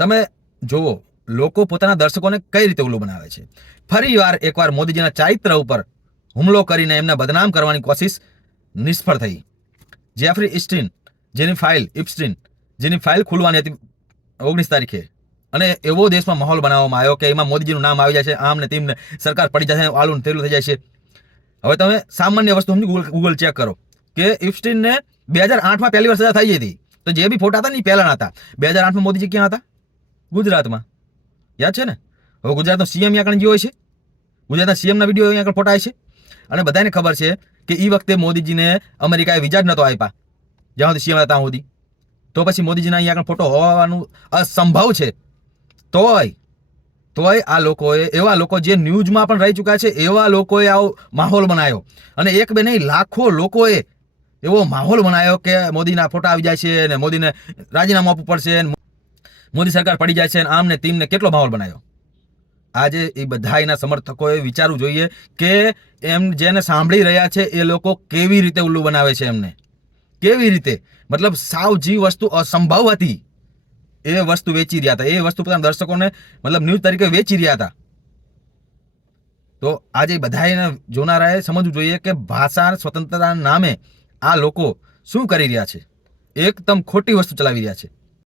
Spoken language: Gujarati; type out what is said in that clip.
તમે જુઓ લોકો પોતાના દર્શકોને કઈ રીતે ઉલ્લુ બનાવે છે. ફરી એકવાર મોદીજીના ચારિત્ર ઉપર હુમલો કરીને એમને બદનામ કરવાની કોશિશ નિષ્ફળ થઈ. જેફરી ઇપ્સ્ટીન જેની ફાઇલ ખુલવાની હતી 19 તારીખે, અને એવો દેશમાં માહોલ બનાવવામાં આવ્યો કે એમાં મોદીજીનું નામ આવી જાય છે, આમ ને તેમ ને સરકાર પડી જશે, આલું તેલું થઈ જાય છે. હવે તમે સામાન્ય વસ્તુ ગૂગલ ચેક કરો કે ઇપ્સ્ટીનને 2008માં પહેલી વાર સજા થઈ હતી. તો જે બી ફોટા હતા ને પહેલાના હતા. 2008માં મોદીજી ક્યાં હતા? ગુજરાતમાં. યાદ છે ને? હવે ગુજરાતનો સીએમ અહીંયા આગળ ગયો હોય છે, ગુજરાતના સીએમના વિડીયો અહીંયા આગળ ફોટા છે, અને બધાને ખબર છે કે એ વખતે મોદીજીને અમેરિકાએ વિઝા જ નહોતો આપ્યા જ્યાં સુધી સીએમ હતા ત્યાં સુધી. તો પછી મોદીજીના અહીંયા આગળ ફોટો હોવાનું અસંભવ છે. તોય આ લોકોએ, એવા લોકો જે ન્યૂઝમાં પણ રહી ચૂક્યા છે, એવા લોકોએ આવો માહોલ બનાવ્યો, અને એક બે નહીં લાખો લોકોએ એવો માહોલ બનાવ્યો કે મોદીના ફોટા આવી જાય છે ને મોદીને રાજીનામું આપવું પડશે, મોદી સરકાર પડી જાય છે, આમ ને તેમ ને કેટલો માહોલ બનાવ્યો. આજે એ બધા એના સમર્થકોએ વિચારવું જોઈએ કે એમ જેને સાંભળી રહ્યા છે એ લોકો કેવી રીતે ઉલ્લુ બનાવે છે એમને, કેવી રીતે, મતલબ સાવ જે વસ્તુ અસંભવ હતી એ વસ્તુ વેચી રહ્યા હતા, એ વસ્તુ પોતાના દર્શકોને મતલબ ન્યૂઝ તરીકે વેચી રહ્યા હતા. તો આજે બધાને જોનારાએ સમજવું જોઈએ કે ભાષા સ્વતંત્રતાના નામે આ લોકો શું કરી રહ્યા છે. એકદમ ખોટી વસ્તુ ચલાવી રહ્યા છે.